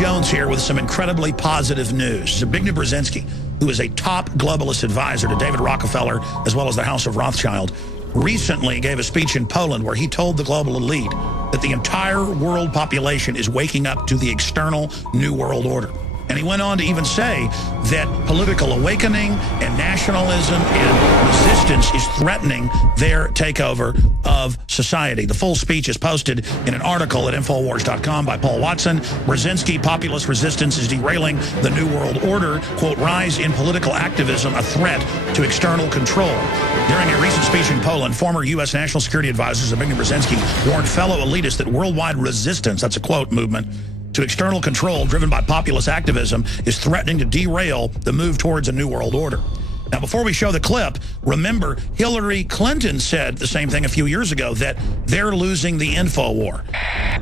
Jones here with some incredibly positive news. Zbigniew Brzezinski, who is a top globalist advisor to David Rockefeller as well as the House of Rothschild, recently gave a speech in Poland where he told the global elite that the entire world population is waking up to the external New World Order. And he went on to even say that political awakening and nationalism and resistance is threatening their takeover of society. The full speech is posted in an article at Infowars.com by Paul Watson. Brzezinski, populist resistance is derailing the New World Order. Quote, rise in political activism, a threat to external control. During a recent speech in Poland, former U.S. National Security Advisor Zbigniew Brzezinski warned fellow elitists that worldwide resistance, that's a quote, movement, to external control driven by populist activism is threatening to derail the move towards a new world order. Now, before we show the clip, remember Hillary Clinton said the same thing a few years ago, that they're losing the info war.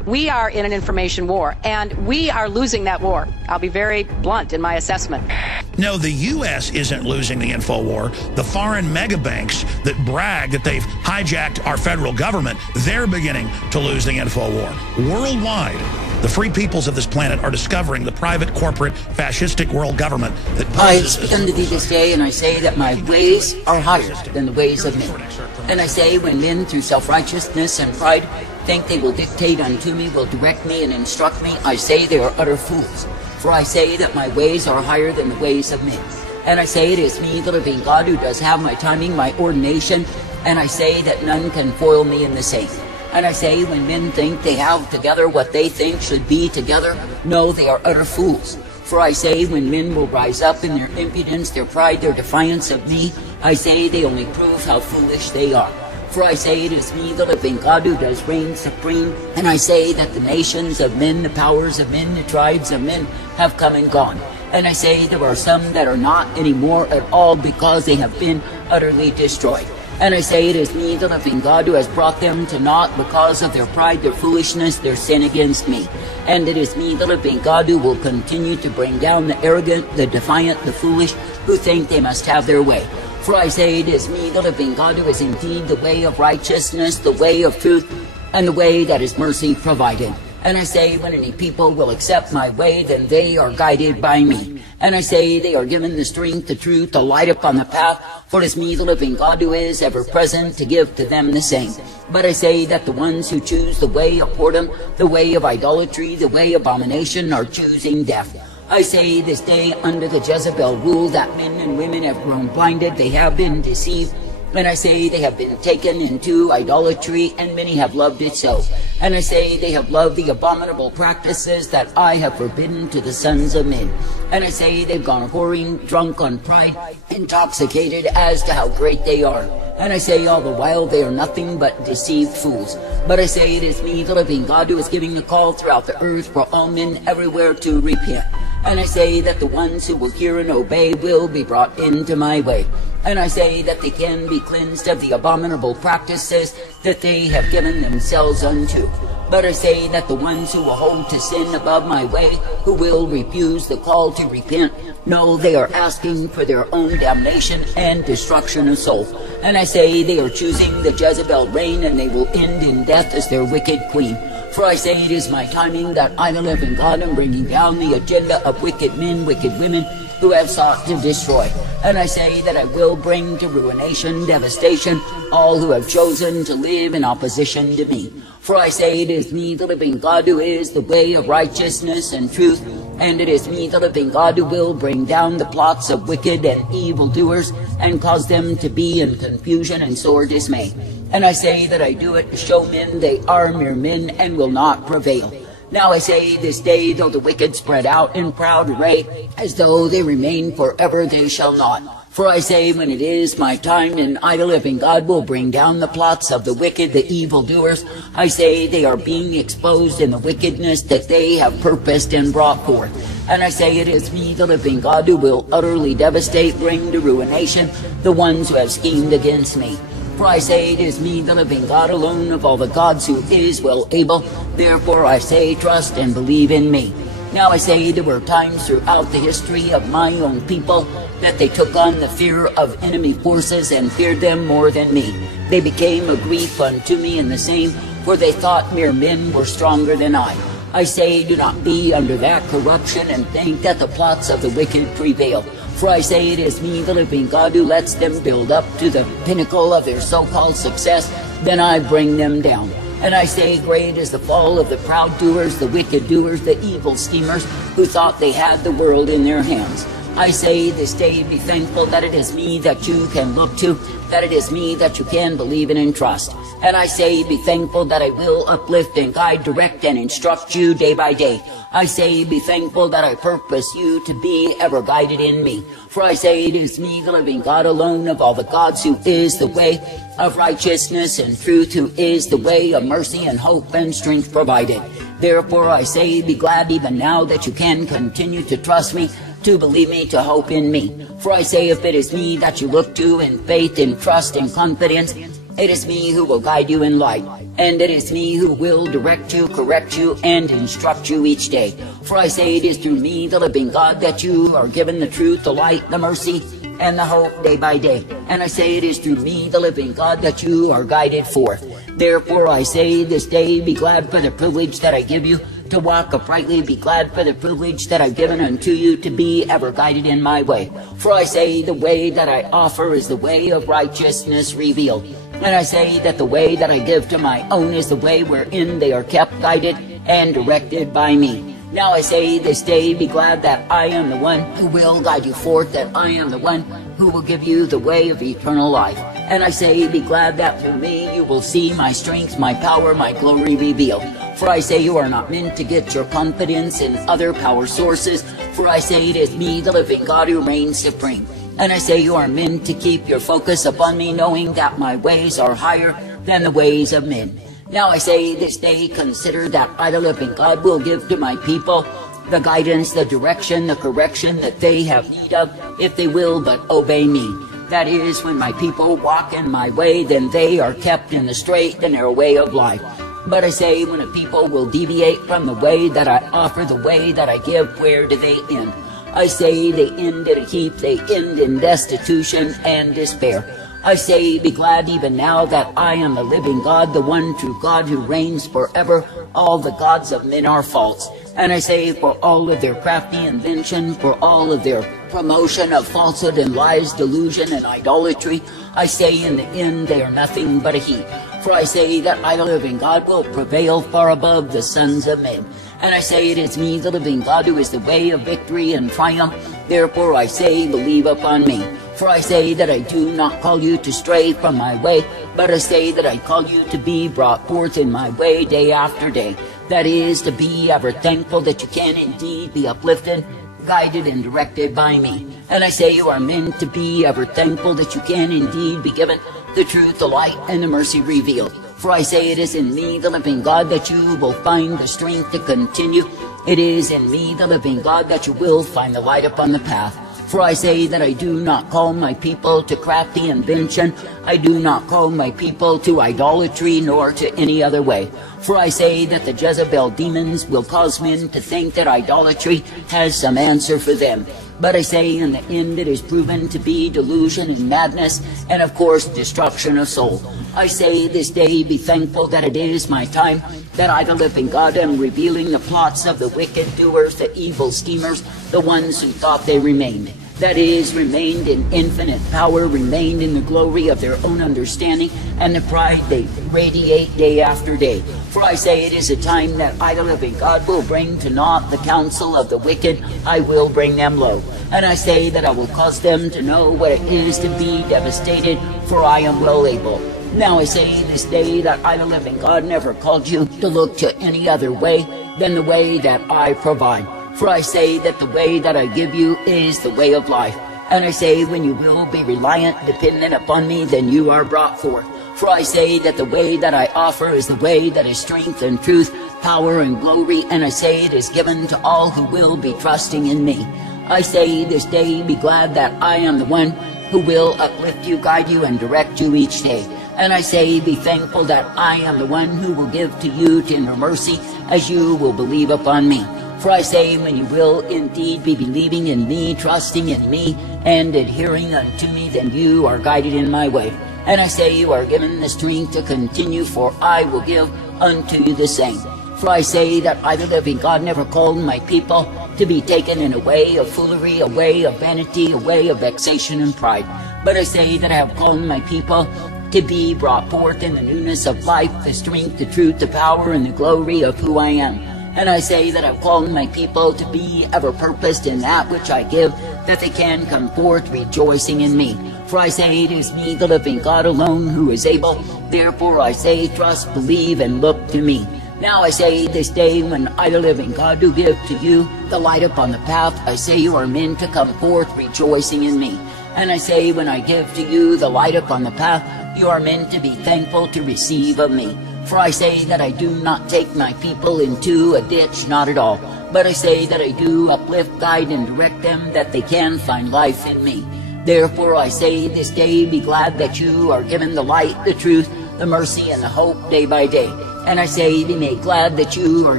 We are in an information war, and we are losing that war. I'll be very blunt in my assessment. No, the U.S. isn't losing the info war. The foreign mega banks that brag that they've hijacked our federal government, they're beginning to lose the info war. Worldwide, the free peoples of this planet are discovering the private, corporate, fascistic world government that poses... I speak unto thee this day, and I say that my ways are higher than the ways of men. And I say, when men through self-righteousness and pride think they will dictate unto me, will direct me and instruct me, I say they are utter fools. For I say that my ways are higher than the ways of men. And I say it is me, the living God, who does have my timing, my ordination, and I say that none can foil me in the same. And I say, when men think they have together what they think should be together, no, they are utter fools. For I say, when men will rise up in their impudence, their pride, their defiance of me, I say they only prove how foolish they are. For I say, it is me, the living God, who does reign supreme. And I say that the nations of men, the powers of men, the tribes of men have come and gone. And I say there are some that are not anymore at all, because they have been utterly destroyed. And I say it is me, the living God, who has brought them to naught because of their pride, their foolishness, their sin against me. And it is me, the living God, who will continue to bring down the arrogant, the defiant, the foolish, who think they must have their way. For I say it is me, the living God, who is indeed the way of righteousness, the way of truth, and the way that is mercy provided. And I say, when any people will accept my way, then they are guided by me. And I say, they are given the strength, the truth, the light upon the path, for it is me, the living God, who is ever present to give to them the same. But I say that the ones who choose the way of whoredom, the way of idolatry, the way of abomination, are choosing death. I say this day, under the Jezebel rule, that men and women have grown blinded, they have been deceived. And I say they have been taken into idolatry, and many have loved it so. And I say they have loved the abominable practices that I have forbidden to the sons of men. And I say they've gone whoring, drunk on pride, intoxicated as to how great they are. And I say all the while they are nothing but deceived fools. But I say it is me, the living God, who is giving the call throughout the earth for all men everywhere to repent. And I say that the ones who will hear and obey will be brought into my way. And I say that they can be cleansed of the abominable practices that they have given themselves unto. But I say that the ones who will hold to sin above my way, who will refuse the call to repent, no, they are asking for their own damnation and destruction of soul. And I say they are choosing the Jezebel reign, and they will end in death as their wicked queen. For I say it is my timing that I, the living God, am bringing down the agenda of wicked men, wicked women, who have sought to destroy. And I say that I will bring to ruination, devastation, all who have chosen to live in opposition to me. For I say it is me, the living God, who is the way of righteousness and truth, and it is me, the living God, who will bring down the plots of wicked and evildoers, and cause them to be in confusion and sore dismay. And I say that I do it to show men they are mere men and will not prevail. Now I say this day, though the wicked spread out in proud array, as though they remain forever, they shall not. For I say, when it is my time, and I, the living God, will bring down the plots of the wicked, the evildoers, I say they are being exposed in the wickedness that they have purposed and brought forth. And I say it is me, the living God, who will utterly devastate, bring to ruination, the ones who have schemed against me. For I say it is me, the living God, alone of all the gods, who is well able. Therefore I say, trust and believe in me. Now I say there were times throughout the history of my own people that they took on the fear of enemy forces and feared them more than me. They became a grief unto me in the same, for they thought mere men were stronger than I. I say, do not be under that corruption and think that the plots of the wicked prevail. For I say, it is me, the living God, who lets them build up to the pinnacle of their so-called success. Then I bring them down. And I say, great is the fall of the proud doers, the wicked doers, the evil schemers, who thought they had the world in their hands. I say this day, be thankful that it is me that you can look to, that it is me that you can believe in and trust. And I say, be thankful that I will uplift and guide, direct, and instruct you day by day. I say, be thankful that I purpose you to be ever guided in me. For I say, it is me, the living God alone of all the gods, who is the way of righteousness and truth, who is the way of mercy and hope and strength provided. Therefore I say, be glad even now that you can continue to trust me, to believe me, to hope in me. For I say, if it is me that you look to in faith, in trust, in confidence, it is me who will guide you in light, and it is me who will direct you, correct you, and instruct you each day. For I say, it is through me, the living God, that you are given the truth, the light, the mercy, and the hope day by day. And I say, it is through me, the living God, that you are guided forth. Therefore I say, this day, be glad for the privilege that I give you to walk uprightly. Be glad for the privilege that I've given unto you to be ever guided in my way. For I say, the way that I offer is the way of righteousness revealed. And I say that the way that I give to my own is the way wherein they are kept, guided, and directed by me. Now I say this day, be glad that I am the one who will guide you forth, that I am the one who will give you the way of eternal life. And I say, be glad that through me you will see my strength, my power, my glory revealed. For I say, you are not meant to get your confidence in other power sources. For I say, it is me, the living God, who reigns supreme. And I say, you are meant to keep your focus upon me, knowing that my ways are higher than the ways of men. Now I say, this day, consider that I, the living God, will give to my people the guidance, the direction, the correction that they have need of, if they will but obey me. That is, when my people walk in my way, then they are kept in the straight and narrow way of life. But I say, when a people will deviate from the way that I offer, the way that I give, where do they end? I say, they end in a heap, they end in destitution and despair. I say, be glad even now that I am the living God, the one true God who reigns forever. All the gods of men are false. And I say, for all of their crafty invention, for all of their promotion of falsehood and lies, delusion and idolatry, I say, in the end they are nothing but a heap. For I say that I, the living God, will prevail far above the sons of men. And I say, it is me, the living God, who is the way of victory and triumph. Therefore I say, believe upon me. For I say that I do not call you to stray from my way, but I say that I call you to be brought forth in my way day after day. That is, to be ever thankful that you can indeed be uplifted, guided, and directed by me. And I say, you are meant to be ever thankful that you can indeed be given the truth, the light, and the mercy revealed. For I say, it is in me, the living God, that you will find the strength to continue. It is in me, the living God, that you will find the light upon the path. For I say that I do not call my people to crafty invention. I do not call my people to idolatry, nor to any other way. For I say that the Jezebel demons will cause men to think that idolatry has some answer for them. But I say, in the end it is proven to be delusion and madness, and of course destruction of soul. I say this day, be thankful that it is my time, that I, the living God, am revealing the plots of the wicked doers, the evil schemers, the ones who thought they remained. That is, remained in infinite power, remained in the glory of their own understanding, and the pride they radiate day after day. For I say, it is a time that I, the living God, will bring to naught the counsel of the wicked. I will bring them low. And I say that I will cause them to know what it is to be devastated, for I am well able. Now I say this day that I, the living God, never called you to look to any other way than the way that I provide. For I say that the way that I give you is the way of life. And I say, when you will be reliant, dependent upon me, then you are brought forth. For I say that the way that I offer is the way that is strength and truth, power and glory. And I say it is given to all who will be trusting in me. I say this day, be glad that I am the one who will uplift you, guide you, and direct you each day. And I say, be thankful that I am the one who will give to you tender mercy, as you will believe upon me. For I say, when you will indeed be believing in me, trusting in me, and adhering unto me, then you are guided in my way. And I say, you are given the strength to continue, for I will give unto you the same. For I say that I, the living God, never called my people to be taken in a way of foolery, a way of vanity, a way of vexation and pride. But I say that I have called my people to be brought forth in the newness of life, the strength, the truth, the power, and the glory of who I am. And I say that I've called my people to be ever purposed in that which I give, that they can come forth rejoicing in me. For I say it is me, the living God alone, who is able. Therefore I say, trust, believe, and look to me. Now I say this day, when I, the living God, do give to you the light upon the path, I say you are meant to come forth rejoicing in me. And I say when I give to you the light upon the path, you are meant to be thankful to receive of me. For I say that I do not take my people into a ditch, not at all. But I say that I do uplift, guide, and direct them, that they can find life in me. Therefore I say this day, be glad that you are given the light, the truth, the mercy, and the hope day by day. And I say, be made glad that you are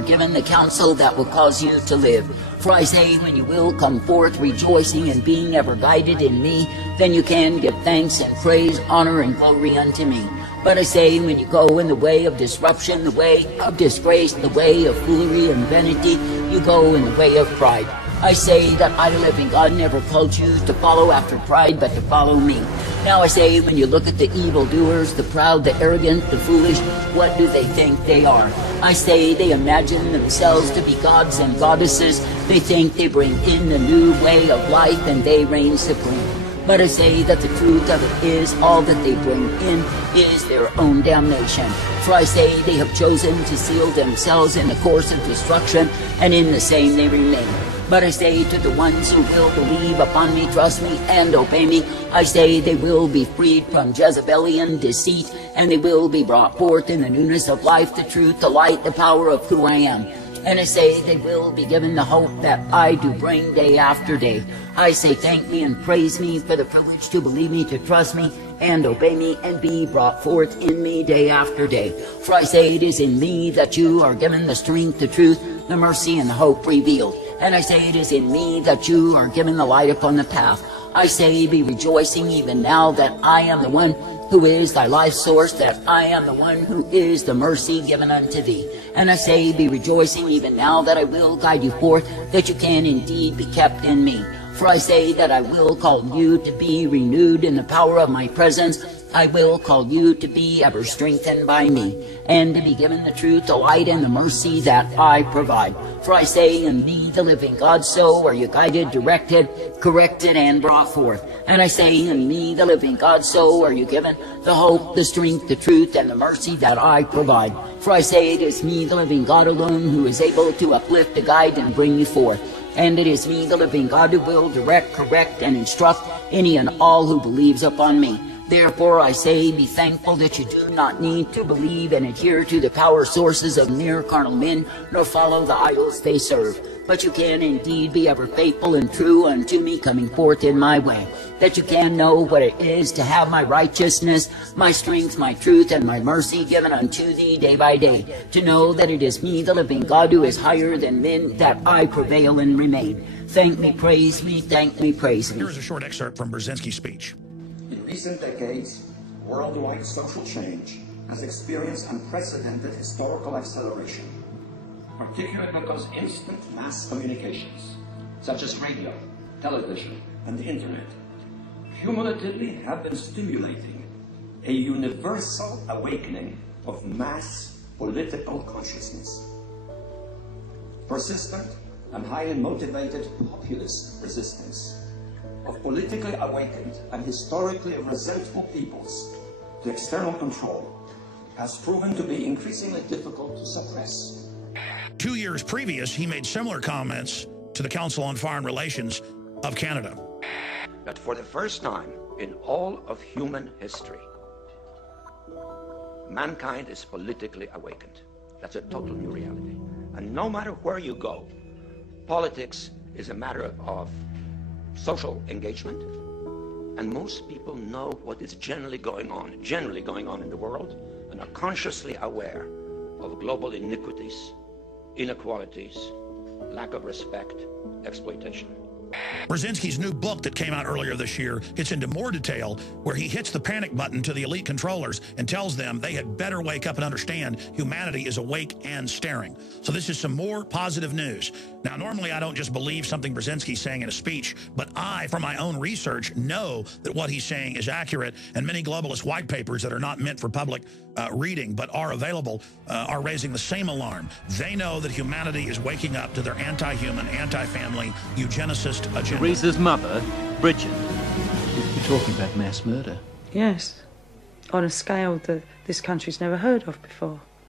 given the counsel that will cause you to live. For I say, when you will come forth rejoicing and being ever guided in me, then you can give thanks and praise, honor, and glory unto me. But I say, when you go in the way of disruption, the way of disgrace, the way of foolery and vanity, you go in the way of pride. I say that I, the living God, never called you to follow after pride, but to follow me. Now I say, when you look at the evildoers, the proud, the arrogant, the foolish, what do they think they are? I say they imagine themselves to be gods and goddesses. They think they bring in a new way of life and they reign supreme. But I say that the truth of it is, all that they bring in is their own damnation. For I say they have chosen to seal themselves in the course of destruction, and in the same they remain. But I say to the ones who will believe upon me, trust me, and obey me, I say they will be freed from Jezebelian deceit, and they will be brought forth in the newness of life, the truth, the light, the power of who I am. And I say they will be given the hope that I do bring day after day. I say thank me and praise me for the privilege to believe me, to trust me, and obey me, and be brought forth in me day after day. For I say it is in me that you are given the strength, the truth, the mercy, and the hope revealed. And I say it is in me that you are given the light upon the path. I say be rejoicing even now that I am the one who is thy life source, that I am the one who is the mercy given unto thee. And I say be rejoicing even now that I will guide you forth, that you can indeed be kept in me. For I say that I will call you to be renewed in the power of my presence. I will call you to be ever strengthened by me, and to be given the truth, the light, and the mercy that I provide. For I say in me, the living God, so are you guided, directed, corrected, and brought forth. And I say in me, the living God, so are you given the hope, the strength, the truth, and the mercy that I provide. For I say it is me, the living God alone, who is able to uplift, to guide, and bring you forth. And it is me, the living God, who will direct, correct, and instruct any and all who believes upon me. Therefore I say, be thankful that you do not need to believe and adhere to the power sources of mere carnal men, nor follow the idols they serve. But you can indeed be ever faithful and true unto me, coming forth in my way. That you can know what it is to have my righteousness, my strength, my truth, and my mercy given unto thee day by day. To know that it is me, the living God, who is higher than men, that I prevail and remain. Thank me, praise me, thank me, praise me. Here's a short excerpt from Brzezinski's speech. In recent decades, worldwide social change has experienced unprecedented historical acceleration, particularly because instant mass communications, such as radio, television, and the internet, cumulatively have been stimulating a universal awakening of mass political consciousness. Persistent and highly motivated populist resistance of politically awakened and historically resentful peoples to external control has proven to be increasingly difficult to suppress. 2 years previous, he made similar comments to the Council on Foreign Relations of Canada. That for the first time in all of human history, mankind is politically awakened. That's a total new reality. And no matter where you go, politics is a matter of social engagement, and most people know what is generally going on in the world, and are consciously aware of global iniquities, inequalities, lack of respect, exploitation. Brzezinski's new book that came out earlier this year gets into more detail where he hits the panic button to the elite controllers and tells them they had better wake up and understand humanity is awake and staring. So this is some more positive news. Now, normally I don't just believe something Brzezinski's saying in a speech, but I, from my own research, know that what he's saying is accurate, and many globalist white papers that are not meant for public reading but are available are raising the same alarm. They know that humanity is waking up to their anti-human, anti-family, eugenicist agenda. Teresa's mother, Bridget. You're talking about mass murder. Yes, on a scale that this country's never heard of before.